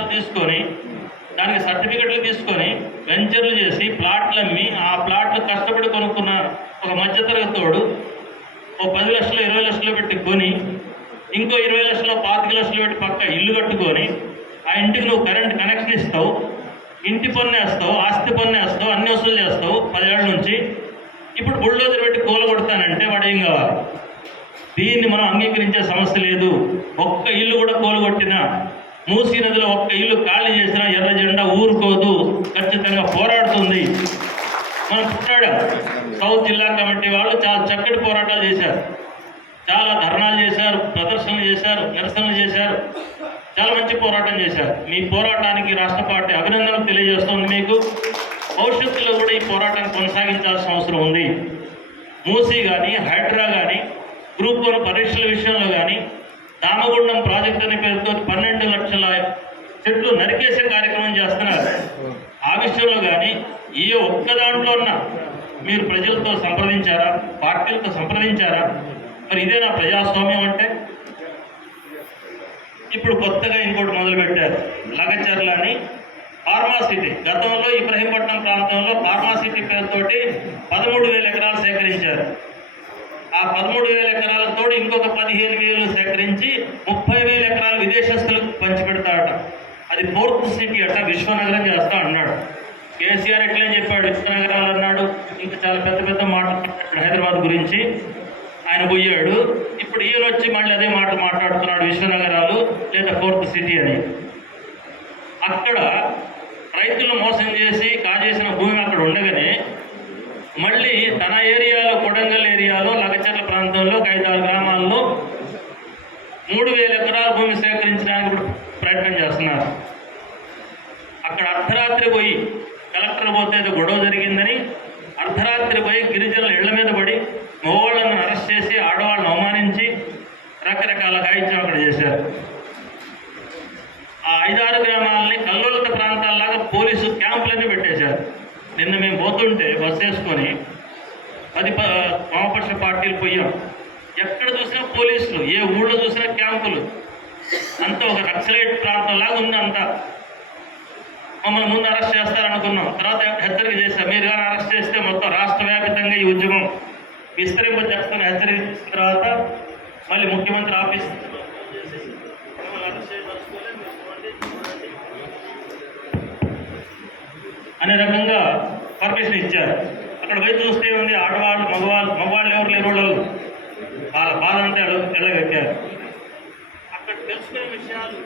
పత్రాలు తీసుకొని దానికి సర్టిఫికెట్లు తీసుకొని వెంచర్లు చేసి ప్లాట్లు అమ్మి ఆ ప్లాట్లు కష్టపడి కొనుక్కున్న ఒక మధ్యతరగతోడు ఓ 10 లక్షలు 20 లక్షలు పెట్టి కొని ఇంకో 20 లక్షలు 25 లక్షలు పెట్టి పక్క ఇల్లు కట్టుకొని ఆ ఇంటికి నువ్వు కరెంట్ కనెక్షన్ ఇస్తావు, ఇంటి పన్ను వేస్తావు, ఆస్తి పన్ను వేస్తావు, అన్ని వసూలు చేస్తావు 10 ఏళ్ళ నుంచి. ఇప్పుడు బుల్డోజర్ పెట్టి కూలగొడతానంటే వాడు ఏం కావాలి? దీన్ని మనం అంగీకరించే సమస్య లేదు. ఒక్క ఇల్లు కూడా కూలగొట్టినా, మూసీ నదిలో ఒక్క ఇల్లు ఖాళీ చేసినా ఎర్ర జెండా ఊరుకోదు, ఖచ్చితంగా పోరాడుతుంది. మనం పుట్టాడా సౌత్ జిల్లా కమిటీ వాళ్ళు చాలా చక్కటి పోరాటాలు చేశారు, చాలా ధర్నాలు చేశారు, ప్రదర్శనలు చేశారు, నిరసనలు చేశారు, చాలా మంచి పోరాటం చేశారు. మీ పోరాటానికి రాష్ట్ర పార్టీ అభినందనలు తెలియజేస్తుంది. మీకు భవిష్యత్తులో కూడా ఈ పోరాటాన్ని కొనసాగించాల్సిన అవసరం ఉంది. మూసీ కానీ, హైడ్రా కానీ, గ్రూప్ 1 పరీక్షల విషయంలో కానీ, దామగుండం ప్రాజెక్ట్ అనే పేరుతో 12 లక్షల చెట్లు నరికేసే కార్యక్రమం చేస్తున్నారు. ఆ విషయంలో కానీ ఏ ఒక్క దాంట్లో ఉన్నా మీరు ప్రజలతో సంప్రదించారా, పార్టీలతో సంప్రదించారా? మరి ఇదేనా ప్రజాస్వామ్యం అంటే? ఇప్పుడు కొత్తగా ఇంకోటి మొదలుపెట్టారు, లగచర్ల అని ఫార్మాసిటీ. గతంలో ఇబ్రహీంపట్నం ప్రాంతంలో ఫార్మాసిటీ పేరుతోటి 13,000 ఎకరాలు సేకరించారు. ఆ 13,000 ఎకరాలతో ఇంకొక 15,000 సేకరించి 30,000 ఎకరాలు విదేశస్తులకు పంచిపెడతాడట. అది 4th సిటీ అట, విశ్వనగరం చేస్తా అన్నాడు. కేసీఆర్ ఎట్లే చెప్పాడు, విశ్వనగరాలు అన్నాడు, ఇంకా చాలా పెద్ద పెద్ద మాట్లాడాడు హైదరాబాద్ గురించి. ఆయన పోయాడు. ఇప్పుడు ఈయన వచ్చి మళ్ళీ అదే మాట మాట్లాడుతున్నాడు, విశ్వనగరాలు లేదా 4th సిటీ అని. అక్కడ రైతులను మోసం చేసి కాజేసిన భూమి అక్కడ ఉండగానే మళ్ళీ తన ఏరియాలో, కొడంగల్ ఏరియాలో, లగచర్ల ప్రాంతంలో 5-6 గ్రామాల్లో 3,000 ఎకరాల భూమి సేకరించడానికి కూడా ప్రయత్నం చేస్తున్నారు. అక్కడ అర్ధరాత్రి పోయి కలెక్టర్ పోతే ఏదో గొడవ జరిగిందని అర్ధరాత్రి పోయి గిరిజనుల ఇళ్ల మీద పడి మగవాళ్ళను అరెస్ట్ చేసి ఆడవాళ్ళను అవమానించి రకరకాల గాయిత్యం అక్కడ చేశారు. ఆ 5-6 గ్రామాలని కల్లోలిత ప్రాంతాల్లాగా పోలీసు క్యాంపులన్నీ పెట్టేశారు. నిన్న మేము పోతుంటే బస్సు వేసుకొని 10 వామపక్ష పార్టీలు పోయాం. ఎక్కడ చూసినా పోలీసులు, ఏ ఊళ్ళో చూసినా క్యాంపులు, అంతా ఒక నక్సలైట్ ప్రాంతంలాగా ఉంది అంతా. మమ్మల్ని ముందు అరెస్ట్ చేస్తారనుకున్నాం, తర్వాత హెచ్చరిక చేశారు, మీరు కానీ అరెస్ట్ చేస్తే మొత్తం రాష్ట్ర వ్యాప్తంగా ఈ ఉద్యమం విస్తరింపజేస్తున్న హెచ్చరిక చేసిన తర్వాత మళ్ళీ ముఖ్యమంత్రి ఆఫీస్ అనే రకంగా పర్మిషన్ ఇచ్చారు. అక్కడ పోయి చూస్తే ఉంది, ఆడవాళ్ళు మగవాళ్ళు ఎవరు లేని వాళ్ళు వాళ్ళ బాధ అంతా ఎలాగెక్కారు. అక్కడ తెలుసుకునే విషయాలు